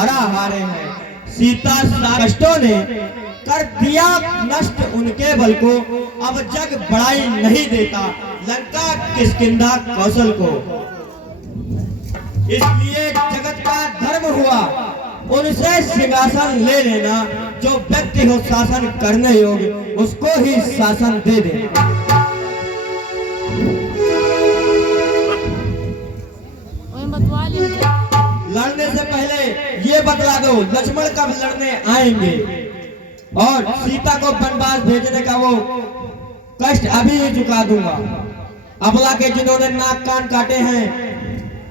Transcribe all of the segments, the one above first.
हारा हारे हैं। सीता कष्टों ने कर दिया नष्ट उनके बल को, अब जग बढ़ाई नहीं देता लंका किष्किंधा कौशल को। इसलिए जगत का धर्म हुआ उनसे सिंहासन ले लेना, जो व्यक्ति हो शासन करने योग्य उसको ही शासन दे दे। लड़ने से पहले ये बतला दो लक्ष्मण कब लड़ने आएंगे, और सीता को वनवास भेजने का वो कष्ट अभी ही चुका दूंगा। अबला के जिन्होंने नाक कान काटे हैं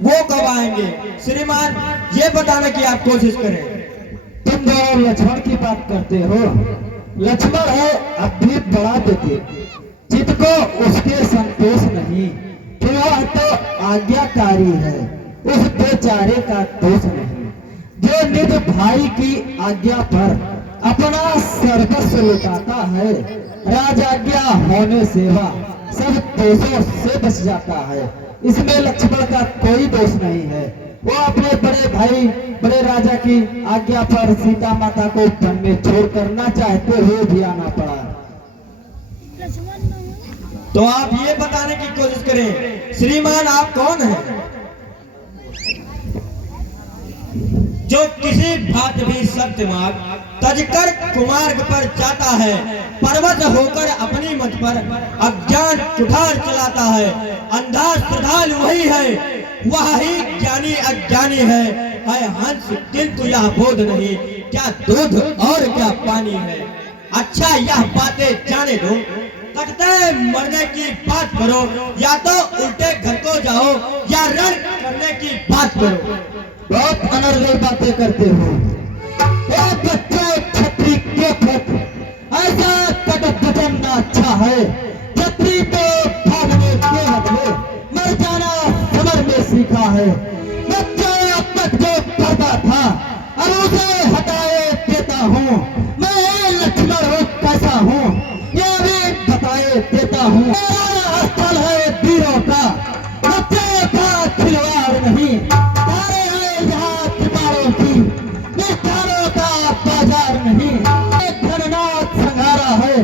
वो कब आएंगे? श्रीमान ये बताने की आप कोशिश करें। तुम दोनों लक्ष्मण की बात करते हो। लक्ष्मण है अब भी बढ़ा देते, जिनको उसके संतोष नहीं, कि वह तो आज्ञाकारी है, उस बेचारे का दोष नहीं, जो निज भाई की आज्ञा पर अपना सर्वस्व लुटाता है। राजाज्ञा होने सेवा सब दोषों से बच जाता है। इसमें लक्ष्मण का कोई दोष नहीं है। वो अपने बड़े भाई बड़े राजा की आज्ञा पर सीता माता को वन में छोड़ करना चाहते हुए भी आना पड़ा। तो आप ये बताने की कोशिश करें श्रीमान आप कौन हैं, जो किसी बात भी सत्य मार्ग तजकर कुमार्ग पर जाता है, पर्वत होकर अपनी मत पर अज्ञान कुठार चलाता है। अंधा श्रद्धालु वही है, वह ही ज्ञानी अज्ञानी है हंस किंतु यह बोध नहीं, क्या दूध और क्या पानी है। अच्छा यह बातें जाने दो, तकते मरने की बात करो, या तो उल्टे घर को जाओ या रण करने की बात करो। बहुत अनर्गल बातें करते हो। बच्चों छत्री के प्रति ऐसा कटक बचना अच्छा है। छत्री तो भागने के बदले मर जाना समर में सीखा है। बच्चों अब तक जो करता था अब उसे हटाए देता हूँ। मैं लक्ष्मण हूँ कैसा हूँ ये भी बताए देता हूँ। मेरा स्थल है वीरों का, बच्चों का खिलवाड़ नहीं। नहीं घननाथ संघारा है,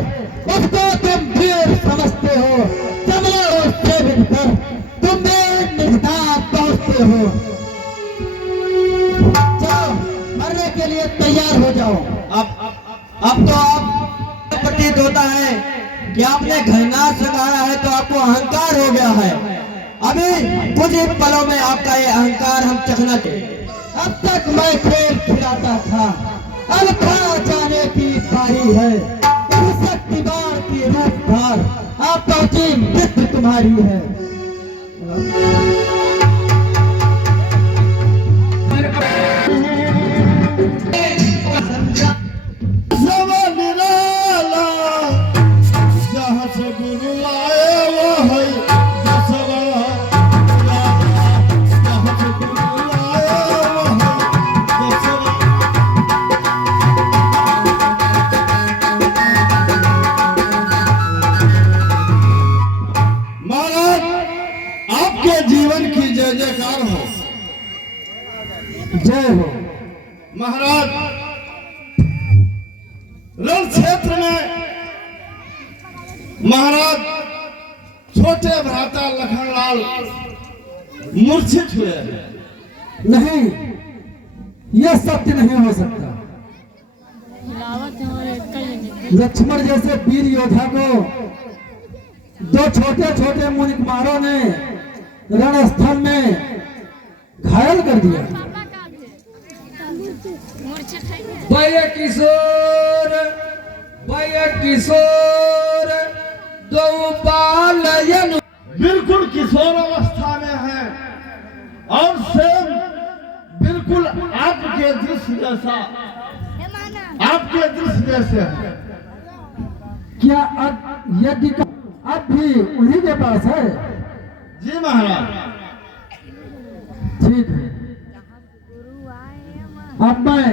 उसको तुम वीर समझते हो। जमलों से भिड़कर तुम निजता पहुंचते हो। चलो मरने के लिए तैयार हो जाओ। अब तो आप प्रतीत होता है कि आपने घननाथ संघारा है तो आपको अहंकार हो गया है। अभी कुछ ही पलों में आपका ये अहंकार हम चखना चाहिए। अब तक मैं खेल खिलाता था, अब कहाँ जाने की बारी है। इस शक्तिवान की रूपधार आप पहुंची मृत्यु तुम्हारी है। जहाँ से गुरु आए वो है जय हो महाराज। रण क्षेत्र में महाराज छोटे भ्राता लखनलाल मूर्छित हुए हैं। नहीं, यह सत्य नहीं हो सकता। लक्ष्मण जैसे वीर योद्धा को दो छोटे छोटे मुनिकुमारों ने रणस्थल में घायल कर दिया। भय किशोर दो बालयन बिल्कुल किशोर अवस्था में है और सेम बिल्कुल आपके दृश्य जैसा, आपके दृश्य जैसे है। क्या यज्ञ का अब भी उन्हीं के पास है? जी महाराज। ठीक है, अब मैं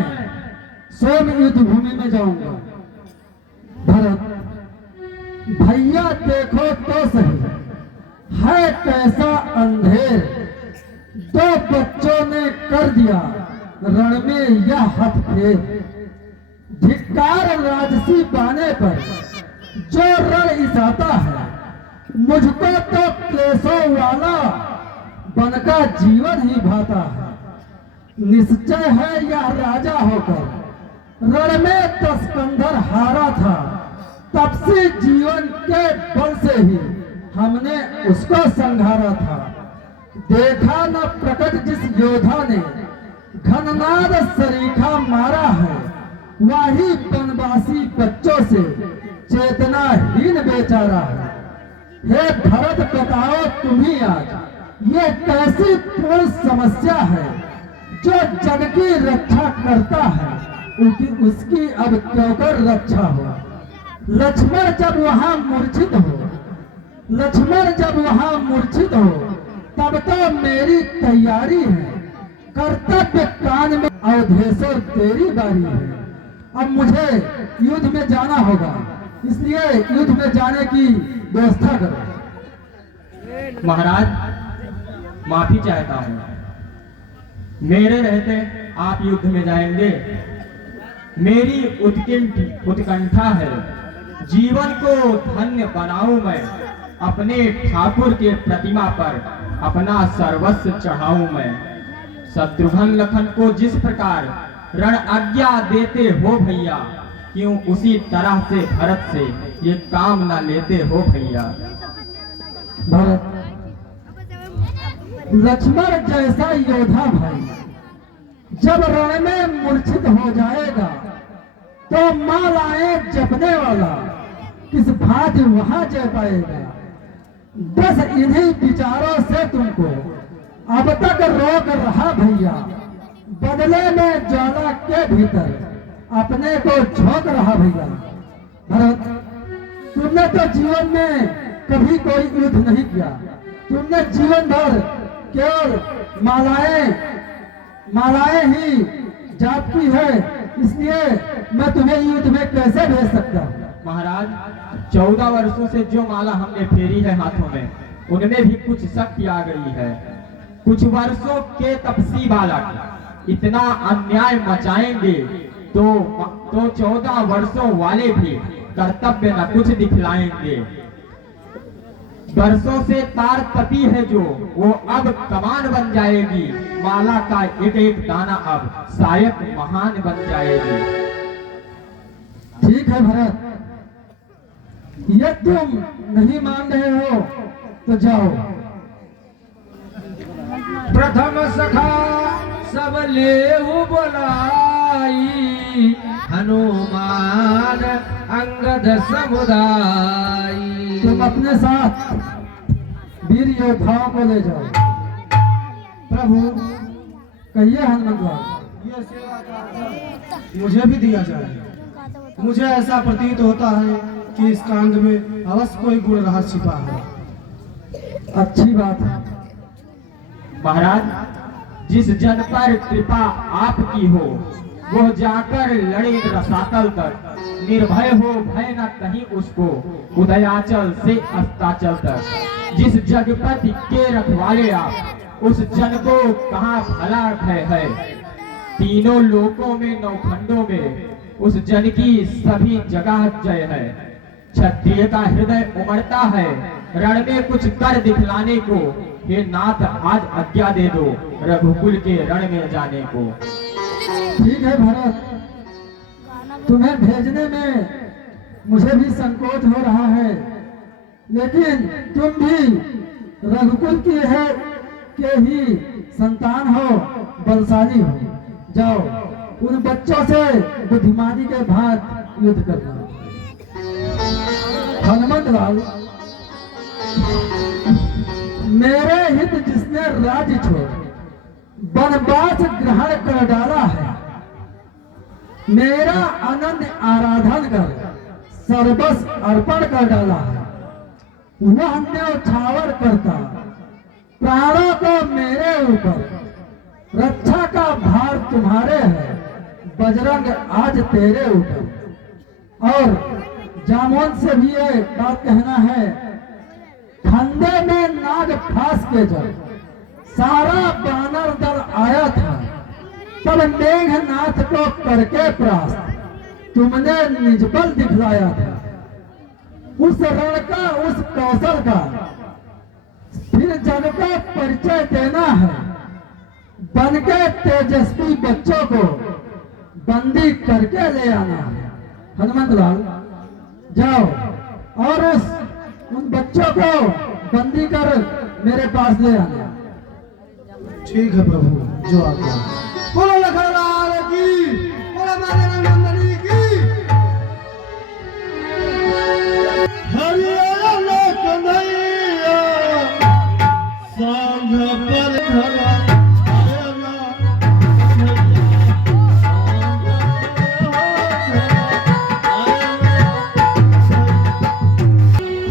स्वयं युद्ध भूमि में जाऊंगा। भरत भैया देखो तो सही है कैसा अंधेर दो बच्चों ने कर दिया रण में यह हथ फेर। धिक्कार राजसी पाने पर जो रण इसाता है, मुझको तो क्लेशों वाला बनका जीवन ही भाता है। निश्चय है यह राजा होकर रण में तस्कंधर हारा था, तब से जीवन के बल से ही हमने उसको संघारा था। देखा न प्रकट जिस योद्धा ने घननाद सरीखा मारा है, वही वनवासी बच्चों से चेतनाहीन बेचारा है। हे भरत बताओ तुम ही आज ये कैसी पूर्ण समस्या है, जो जग की रक्षा करता है उसकी अब क्यों कर रक्षा हो। लक्ष्मण जब वहां मूर्छित हो, लक्ष्मण जब वहां मूर्छित हो, तब तो मेरी तैयारी है। कर्तव्य कान में अवधेश्वर तेरी बारी है। अब मुझे युद्ध में जाना होगा, इसलिए युद्ध में जाने की व्यवस्था करो। महाराज माफी चाहता हूँ, मेरे रहते आप युद्ध में जाएंगे। मेरी उत्कंठा है, जीवन को धन्य बनाऊं मैं, अपने ठाकुर के प्रतिमा पर अपना सर्वस्व चढ़ाऊं मैं। शत्रुघ्न लखन को जिस प्रकार रण आज्ञा देते हो भैया, क्यों उसी तरह से भरत से ये काम ना लेते हो भैया। भरत लक्ष्मण जैसा योद्धा भाई जब रण में मूर्छित हो जाएगा, तो मालाएं जपने वाला किस भांति वहां जय पाएगा। बस इन्हीं विचारों से तुमको अब तक रोक रहा भैया, बदले में ज्वाला के भीतर अपने को झोंक रहा भैया। भरत तुमने तो जीवन में कभी कोई युद्ध नहीं किया, तुमने जीवन भर केवल मालाएं ही जाप की है, इसलिए मैं तुम्हें युद्ध में कैसे भेज सकता हूँ। महाराज 14 वर्षों से जो माला हमने फेरी है हाथों में, उनमें भी कुछ शक्ति आ गई है। कुछ वर्षों के तपसी बालक इतना अन्याय मचाएंगे तो 14 वर्षों वाले भी कर्तव्य न कुछ दिखलाएंगे। वर्षों से तार तपी है जो, वो अब कमान बन जाएगी। माला का एक एक दाना अब शायद महान बन जाएगी। ठीक है भरत, ये तुम नहीं मान रहे हो तो जाओ। प्रथम सखा सब लेहु बोलाई, हनुमान अंगद समुदाई। तुम अपने साथ वीर योद्धाओं को ले जाओ। प्रभु कहिए हनुमान, ये सेवा का मुझे भी दिया जाए। मुझे ऐसा प्रतीत होता है कि इस कांड में अवश्य कोई गुण रहा छिपा है। अच्छी बात है। महाराज जिस जन पर कृपा आपकी हो, वो जाकर लड़े रसातल तक, निर्भय हो भय न कहीं उसको, उदयाचल से अस्ताचल तक। जिस जगपति के रखवाले आप, उस जन को कहाँ भला भय है। तीनों लोकों में नौखंडों में उस जन की सभी जगह जय है। क्षत्रिय का हृदय उमड़ता है रण में कुछ कर दिखलाने को। हे नाथ आज आज्ञा दे दो रघुकुल के रण में जाने को। ठीक है भरत, तुम्हें भेजने में मुझे भी संकोच हो रहा है, लेकिन तुम भी रघुकुल की है के ही संतान हो, बलशाली हो। जाओ उन बच्चों से बुद्धिमानी के भांत युद्ध करना। हनुमत लाल, मेरे हित जिसने राज्य छोड़ वनवास ग्रहण कर डाला है, मेरा अनन्य आराधन कर सर्वस्व अर्पण कर डाला है, वह न्यौछावर करता प्राणों को मेरे ऊपर, रक्षा का भार तुम्हारे है, बजरंग आज तेरे ऊपर। और जामोन से भी ये बात कहना है, फंदे में नाग फांस के जब सारा बानर दल आया था, तब मेघनाथ को करके परास्त तुमने निज बल दिखलाया था। उस रण का, उस कौशल का फिर जग को परिचय देना है। बन के तेजस्वी बच्चों को बंदी करके ले आना है। हनुमंत लाल जाओ और उन बच्चों को बंदी कर मेरे पास ले आना। ठीक है प्रभु, जो आज्ञा। बोलो लखनलाल की, बोलो माता नंदनी की। हरियाणा कन्हैया सांझ पर धरा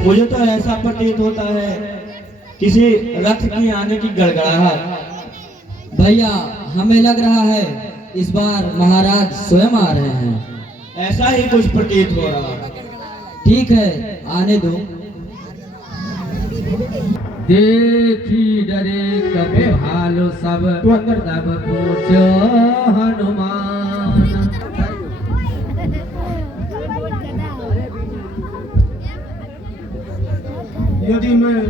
मुझे तो ऐसा प्रतीत होता है किसी रथ की आने की गड़गड़ाहट। भैया हमें लग रहा है इस बार महाराज स्वयं आ रहे हैं। ऐसा ही कुछ प्रतीत हो रहा है। ठीक है, आने दो। देखी डरे कभी भालो सब तब पूछो हनुमान। यदि मैं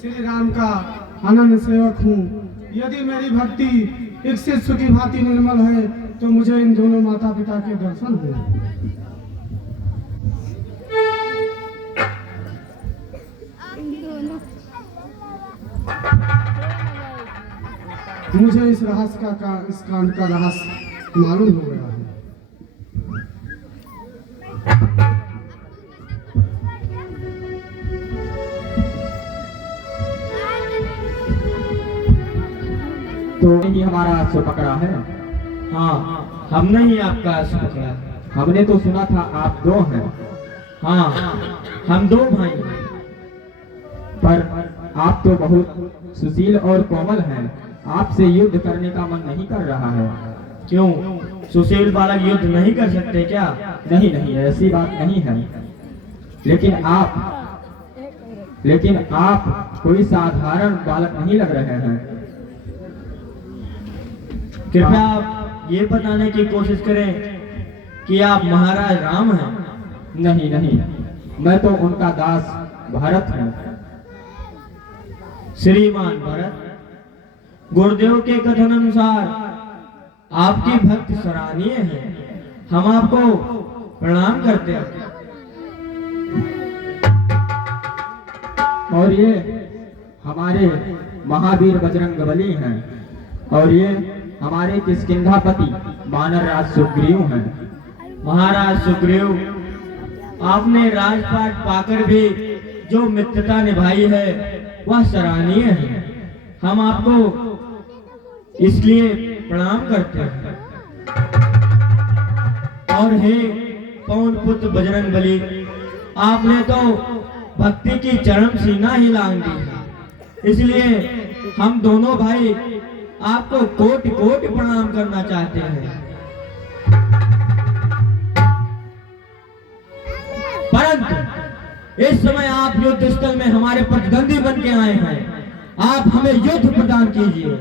श्री राम का अनन्य सेवक हूँ, यदि मेरी भक्ति एक शिष्य की भांति निर्मल है, तो मुझे इन दोनों माता पिता के दर्शन हुए। मुझे इस रहस्य इस कांड का रहस्य मालूम हो गया है। तो ही हमारा अश्व पकड़ा है। हाँ, हमने ही आपका अश्व पकड़ा है। हमने तो सुना था आप दो हैं। हाँ, हम दो भाई हैं। पर आप तो बहुत सुशील और कोमल हैं। आपसे युद्ध करने का मन नहीं कर रहा है। क्यों, सुशील बालक युद्ध नहीं कर सकते क्या? नहीं नहीं, ऐसी बात नहीं है। लेकिन आप कोई साधारण बालक नहीं लग रहे हैं। कृपया आप ये बताने की कोशिश करें कि आप महाराज राम हैं। नहीं नहीं, मैं तो उनका दास भरत हूँ। श्रीमान भरत, गुरुदेव के कथन अनुसार आपकी भक्ति सराहनीय है। हम आपको प्रणाम करते हैं। और ये हमारे महावीर बजरंगबली हैं। और ये हमारे किष्किंधापति वानरराज सुग्रीव हैं। महाराज सुग्रीव, आपने राजपाट पाकर भी जो मित्रता निभाई है वह सराहनीय है। हम आपको इसलिए प्रणाम करते हैं। और हे पवन पुत्र बजरंगबली, आपने तो भक्ति की चरम सीमा ही लांग दी है। इसलिए हम दोनों भाई आपको कोटि कोटि प्रणाम करना चाहते हैं। परंतु इस समय आप युद्ध स्थल में हमारे प्रतिद्वंदी बन के आए हैं। आप हमें युद्ध प्रदान कीजिए।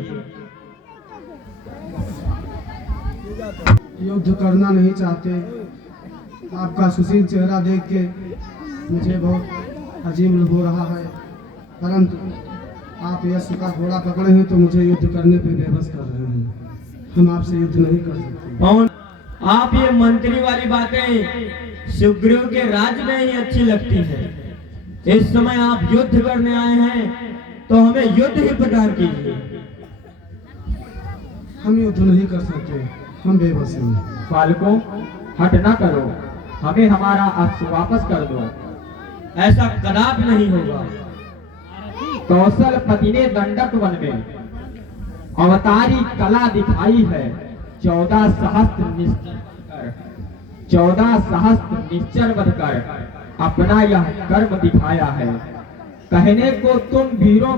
युद्ध करना नहीं चाहते। आपका सुशील चेहरा देख के मुझे बहुत अजीब हो रहा है। परंतु आप यश का घोड़ा पकड़े हैं तो मुझे युद्ध करने पे बेबस कर रहे हैं। हम आपसे युद्ध नहीं कर सकते। पवन, आप ये मंत्री वाली बातें सुग्रीव के राज्य में ही अच्छी लगती है। इस समय आप युद्ध करने आए हैं तो हमें युद्ध ही प्रदान कीजिए। हम युद्ध नहीं कर सकते, हम बेबस हैं। बालकों, हट ना करो, हमें हमारा अश्व वापस कर दो। ऐसा कदापि नहीं होगा। कौशलपति ने दंडक वन में अवतारी कला दिखाई है। 14 सहस्त्र निश्चर बनकर अपना यह कर्म दिखाया है। कहने को तुम वीरों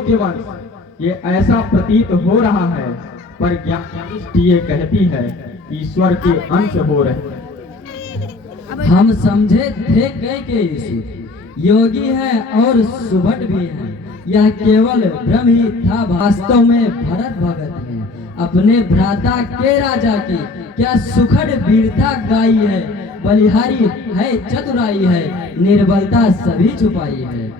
के वंश, ये ऐसा प्रतीत हो रहा है, पर ज्ञान ये कहती है ईश्वर के अंश हो रहे। हम समझे थे के यीशु योगी है और सुभट भी है, यह केवल भ्रम ही था। वास्तव में भरत भगत ने अपने भ्राता के राजा की क्या सुखद वीरता गाई है। बलिहारी है, चतुराई है, निर्बलता सभी छुपाई है।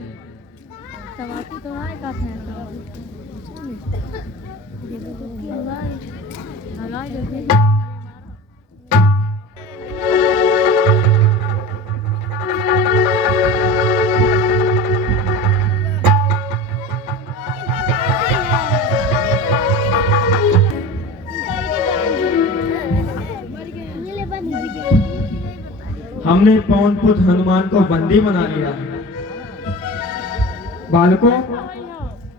हमने पवन पुत्र हनुमान को बंदी बना लिया है। बालकों,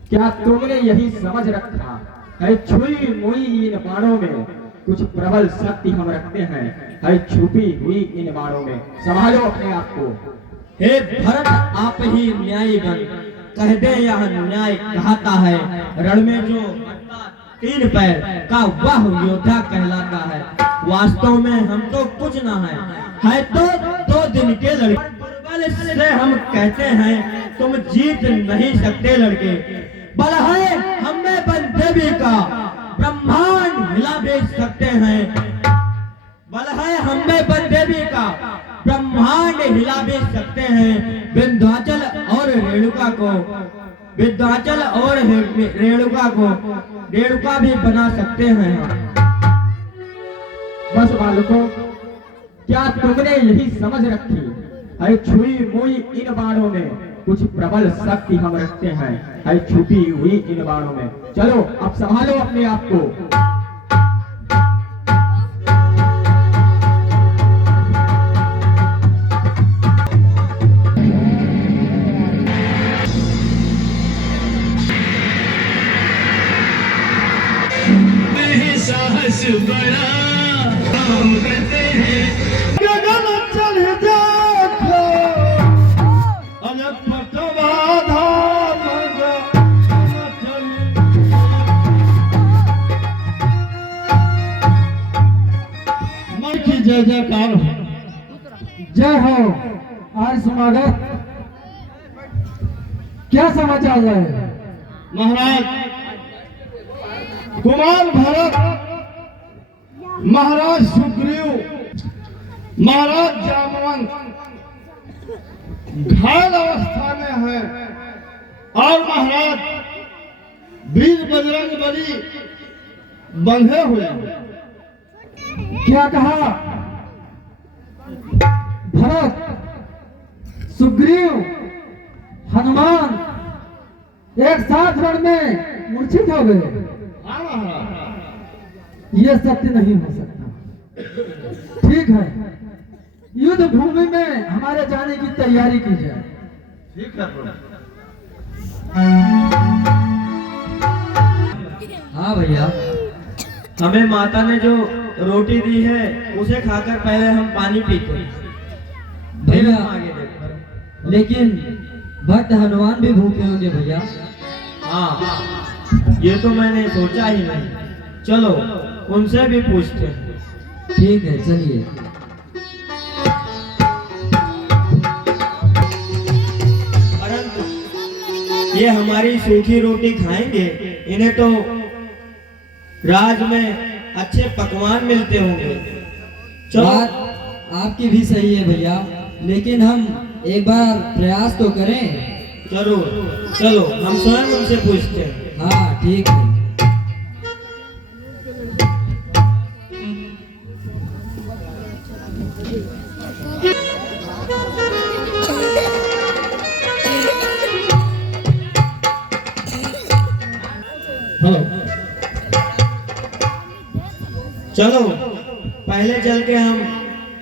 क्या तुमने यही समझ रखा है छुई मुई इन बाणों में कुछ प्रबल शक्ति हम रखते हैं, है छुपी हुई इन बाणों में। संभालो अपने आप को। हे भरत, आप ही न्यायी बन कह दे, यह न्याय कहता है। रण में जो तीन पैर का वह योद्धा कहलाता है। वास्तव में हम तो कुछ ना है तो 2 दिन के लड़के। बल से हम कहते हैं तुम जीत नहीं सकते लड़के। बल है हमें बल देवी का, ब्रह्मांड हिला भेज सकते हैं। बल है हमें बल देवी का, ब्रह्मांड हिला भेज सकते हैं। विंध्याचल और रेणुका को, विंध्याचल और रेणुका भी बना सकते हैं हम। बस बालकों, क्या तुमने यही समझ रखी है छुई मुई इन बाणों में कुछ प्रबल शक्ति हम रखते हैं, है छुपी हुई इन बाणों में। चलो अब संभालो अपने आप को। साहस बड़ा काम करते हैं। गगन चल देखो अलग पटवा धाम मन की जय जयकार हो। जय हो। आज समागत क्या समाचार है? महाराज कुमार भरत, महाराज सुग्रीव, महाराज जामवंत घायल अवस्था में है और महाराज वीर बजरंग बली बंधे हुए हैं। क्या कहा? भरत, सुग्रीव, हनुमान एक साथ रण में मूर्छित हो गए। हाँ महाराज, ये सत्य नहीं हो सकता। ठीक है, युद्ध भूमि में हमारे जाने की तैयारी की जाए। ठीक है प्रभु। हाँ भैया, हमें माता ने जो रोटी दी है उसे खाकर पहले हम पानी पीते हैं, फिर भैया हम आगे देखते हैं। लेकिन भक्त हनुमान भी भूखे होंगे भैया। हाँ, ये तो मैंने सोचा ही नहीं। चलो उनसे भी पूछते हैं। ठीक है, चलिए। परंतु ये हमारी सूखी रोटी खाएंगे, इन्हें तो राज में अच्छे पकवान मिलते होंगे। चलो। बात आपकी भी सही है भैया, लेकिन हम एक बार प्रयास तो करें। जरूर, चलो हम स्वयं उनसे पूछते हैं। हाँ ठीक है। चलो पहले चल के हम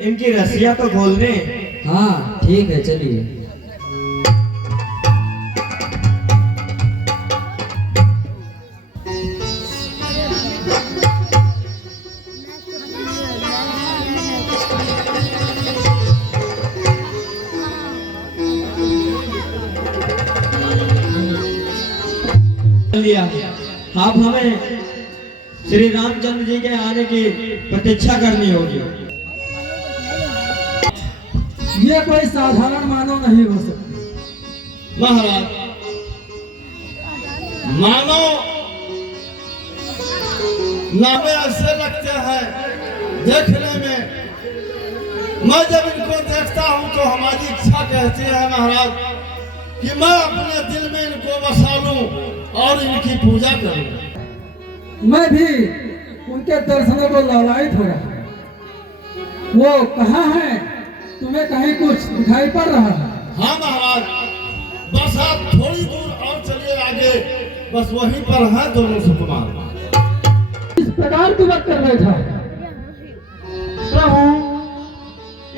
इनकी रस्सियां तो खोल दें। हाँ ठीक है, चलिए। लिया, अब हमें श्री रामचंद्र जी के आने की प्रतीक्षा करनी होगी। ये कोई साधारण मानव नहीं हो सकती। महाराज मानो नामे ऐसे लगते हैं देखने में। मैं जब इनको देखता हूँ तो हमारी इच्छा कहती है महाराज कि मैं अपने दिल में इनको बसा लूं और इनकी पूजा करूं। मैं भी उनके दर्शनों को लालायित हो रहा है। वो कहाँ है? तुम्हें कहीं कुछ दिखाई पड़ रहा है? हाँ महाराज, बस आप थोड़ी दूर और चलिए आगे, बस वहीं पर हैं दोनों सुकुमार। इस प्रकार की बात कर बैठा है। प्रभु,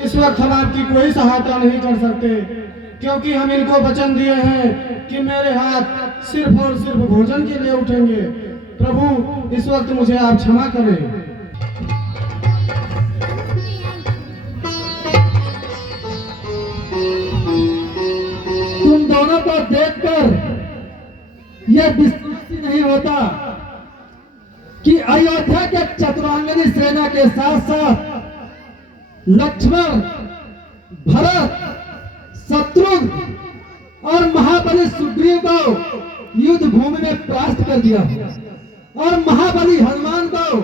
इस वक्त हम आपकी कोई सहायता नहीं कर सकते, क्योंकि हम इनको वचन दिए हैं कि मेरे हाथ सिर्फ और सिर्फ भोजन के लिए उठेंगे। प्रभु, इस वक्त मुझे आप क्षमा करें। तुम दोनों को देखकर यह विश्वास ही नहीं होता कि अयोध्या के चतुरांगनी सेना के साथ साथ लक्ष्मण, भरत, शत्रुघ्न और महाबली सुग्रीव को युद्ध भूमि में परास्त कर दिया और महाबली हनुमान को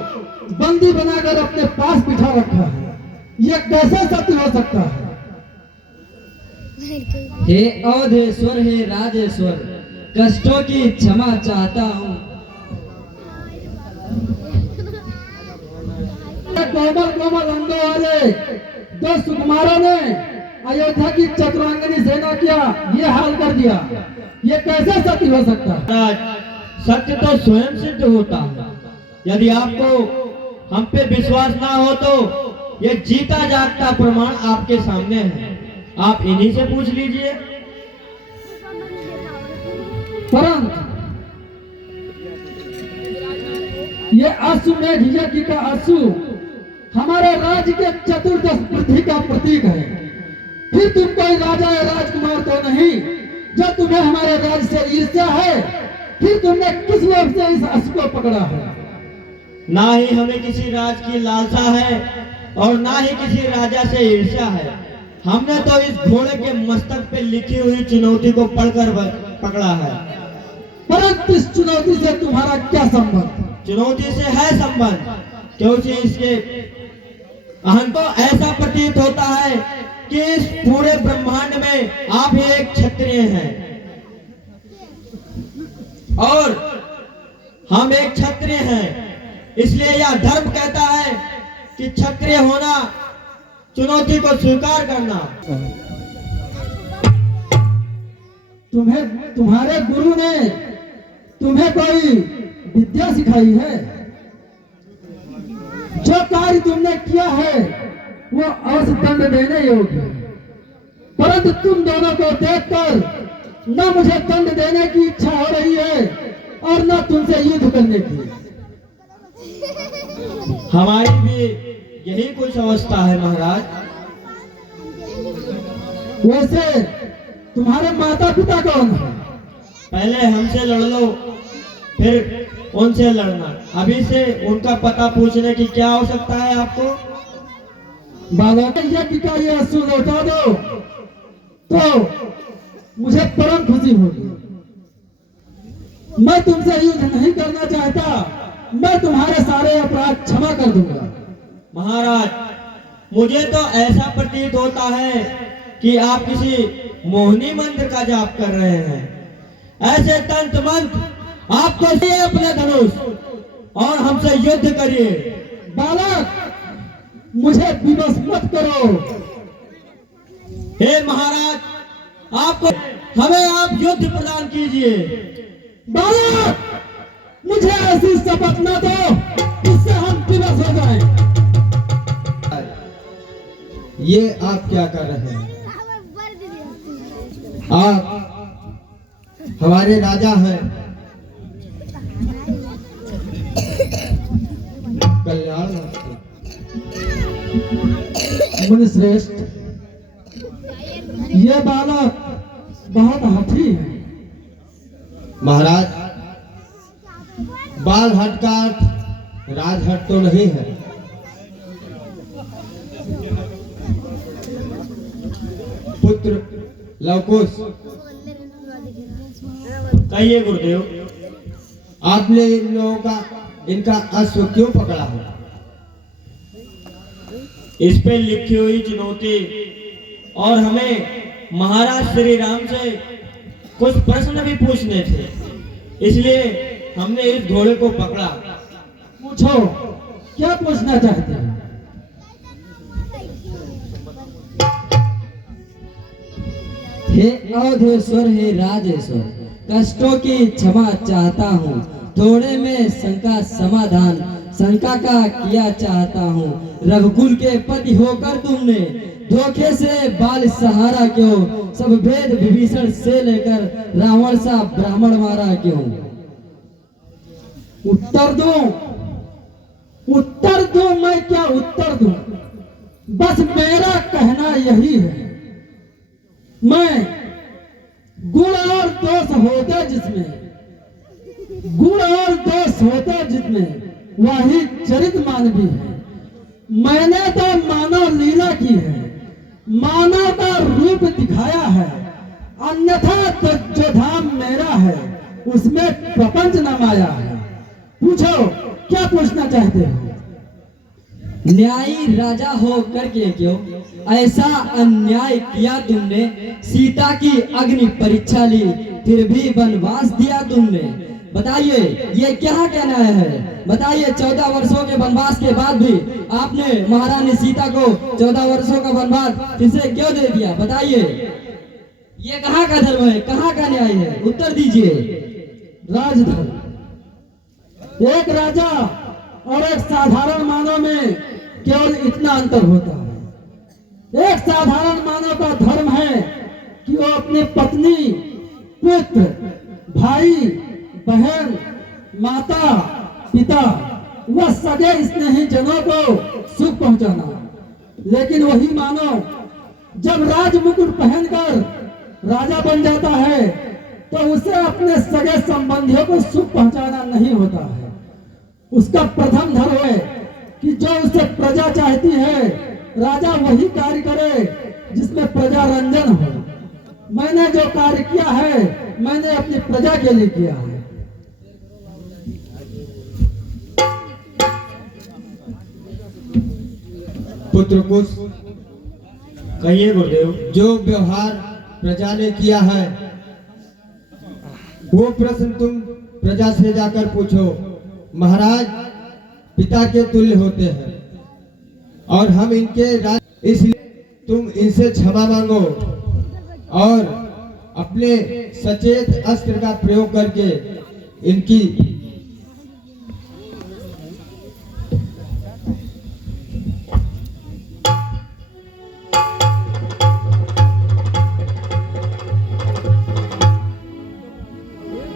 बंदी बनाकर अपने पास बिठा रखा है। यह कैसे सत्य हो सकता है? हे अवधेश्वर, हे राजेश्वर, कष्टों की क्षमा चाहता हूँ। कोमल कोमल अंगों वाले दो सुकुमारों ने अयोध्या की चतुरांगनी सेना किया ये हाल कर दिया। ये कैसे सत्य हो सकता है? महाराज, सत्य तो स्वयं सिद्ध होता है। यदि आपको हम पे विश्वास ना हो तो ये जीता जागता प्रमाण आपके सामने है, आप इन्हीं से पूछ लीजिए। परंतु ये अश्वमेध यज्ञ का अश्व हमारे राज्य के चतुर्दश पृथ्वी का प्रतीक है। फिर तुम कोई राजा या राजकुमार तो नहीं जो तुम्हें हमारे राज्य से ईर्ष्या है? फिर तुमने किस लोभ से इस अश्व को पकड़ा है? ना ही हमें किसी राज की लालसा है और ना ही किसी राजा से ईर्ष्या है। हमने तो इस घोड़े के मस्तक पे लिखी हुई चुनौती को पढ़कर पकड़ा है। परंतु इस चुनौती से तुम्हारा क्या संबंध? चुनौती से है संबंध, क्योंकि इसके हमको ऐसा प्रतीत होता है कि इस पूरे ब्रह्मांड में आप ही एक क्षत्रिय हैं और हम एक क्षत्रिय हैं। इसलिए यह धर्म कहता है कि क्षत्रिय होना, चुनौती को स्वीकार करना। तुम्हारे गुरु ने तुम्हें कोई विद्या सिखाई है? जो कार्य तुमने किया है वो अवश्य दंड देने योग्य है, परंतु तुम दोनों को देखकर न मुझे दंड देने की इच्छा हो रही है और न तुमसे युद्ध करने की। हमारी भी यही कुछ अवस्था है महाराज। वैसे तुम्हारे माता पिता कौन है? पहले हमसे लड़ लो, फिर उनसे लड़ना। अभी से उनका पता पूछने की क्या आवश्यकता है आपको? बालक, यज्ञ का ये अश्व लौटा दो तो मुझे परम खुशी होगी। मैं तुमसे युद्ध नहीं करना चाहता, मैं तुम्हारे सारे अपराध क्षमा कर दूंगा। महाराज, मुझे तो ऐसा प्रतीत होता है कि आप किसी मोहिनी मंत्र का जाप कर रहे हैं। ऐसे तंत्र मंत्र आपको चाहिए अपने धनुष और हमसे युद्ध करिए। बालक, मुझे विवश मत करो। हे महाराज, आपको हमें आप युद्ध प्रदान कीजिए। बालक, मुझे ऐसी शपथ न दो जिससे हम विवश हो जाएं। ये आप क्या कर रहे हैं? आप हमारे राजा हैं, कल्याण मुनि श्रेष्ठ, ये बालक बहुत हठी है। महाराज, बाल हट का अर्थ राजहट तो नहीं है। पुत्र लवकुश, कहिए गुरुदेव। आपने इन लोगों का इनका अश्व क्यों पकड़ा है? इस पे लिखी हुई चुनौती और हमें महाराज श्री राम से कुछ प्रश्न भी पूछने थे, इसलिए हमने इस घोड़े को पकड़ा। पूछो, क्या पूछना चाहते हैं? हे अवधेश्वर, हे राजेश्वर, कष्टों की क्षमा चाहता हूँ, थोड़े में शंका समाधान शंका का किया चाहता हूँ। रघुकुल के पति होकर तुमने धोखे से बाल सहारा क्यों? सब भेद विभीषण से लेकर रावण सा ब्राह्मण मारा क्यों? उत्तर दूं मैं क्या उत्तर दूं? बस मेरा कहना यही है, मैं गुण और दोष होते जिसमें वही चरित मानवी है। मैंने तो मानव लीला की है, मानव का रूप दिखाया है, अन्यथा तो जो धाम मेरा है उसमें प्रपंच न माया है। पूछो, क्या पूछना चाहते हो? न्यायी राजा हो करके क्यों ऐसा अन्याय किया तुमने? सीता की अग्नि परीक्षा ली, फिर भी वनवास दिया तुमने। बताइए, ये क्या कहना है? बताइए, 14 वर्षों के वनवास के बाद भी आपने महारानी सीता को 14 वर्षों का वनवास फिर से क्यों दे दिया? बताइए, ये कहाँ का धर्म है, कहाँ का न्याय है? उत्तर दीजिए। राजधर्म। एक राजा और एक साधारण मानव में केवल इतना अंतर होता है। एक साधारण मानव का धर्म है कि वो अपनी पत्नी, पुत्र, भाई, बहन, माता, पिता व सगे स्नेही जनों को सुख पहुंचाना। लेकिन वही मानव जब राज मुकुट पहनकर राजा बन जाता है तो उसे अपने सगे संबंधियों को सुख पहुंचाना नहीं होता है। उसका प्रथम धर्म है कि जो उसे प्रजा चाहती है, राजा वही कार्य करे जिसमें प्रजा रंजन हो। मैंने जो कार्य किया है, मैंने अपनी प्रजा के लिए किया है। पुत्र कुश, कहिए गुरुदेव। जो व्यवहार प्रजा ने किया है वो प्रश्न तुम प्रजा से जाकर पूछो। महाराज पिता के तुल्य होते हैं और हम इनके राज, इसलिए तुम इनसे क्षमा मांगो और अपने सचेत अस्त्र का प्रयोग करके इनकी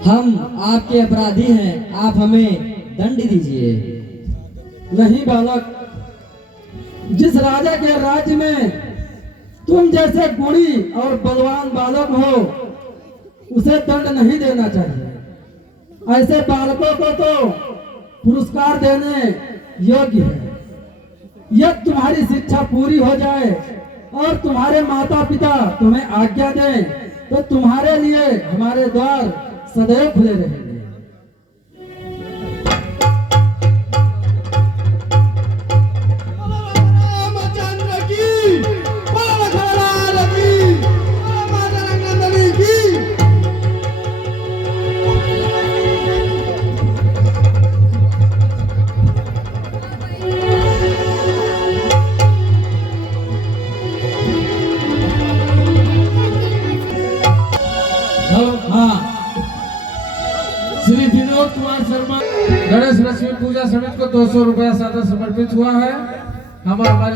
हम आपके अपराधी हैं, आप हमें दंड दीजिए। नहीं बालक, जिस राजा के राज्य में तुम जैसे गुणी और बलवान बालक हो उसे दंड नहीं देना चाहिए। ऐसे बालकों को तो पुरस्कार देने योग्य है। यदि तुम्हारी शिक्षा पूरी हो जाए और तुम्हारे माता पिता तुम्हें आज्ञा दें तो तुम्हारे लिए हमारे द्वार सदैव खुले रहेंगे। श्री विनोद कुमार शर्मा गणेश लक्ष्मी पूजा समिति को 200 रुपया सादा समर्पित हुआ है। हमारे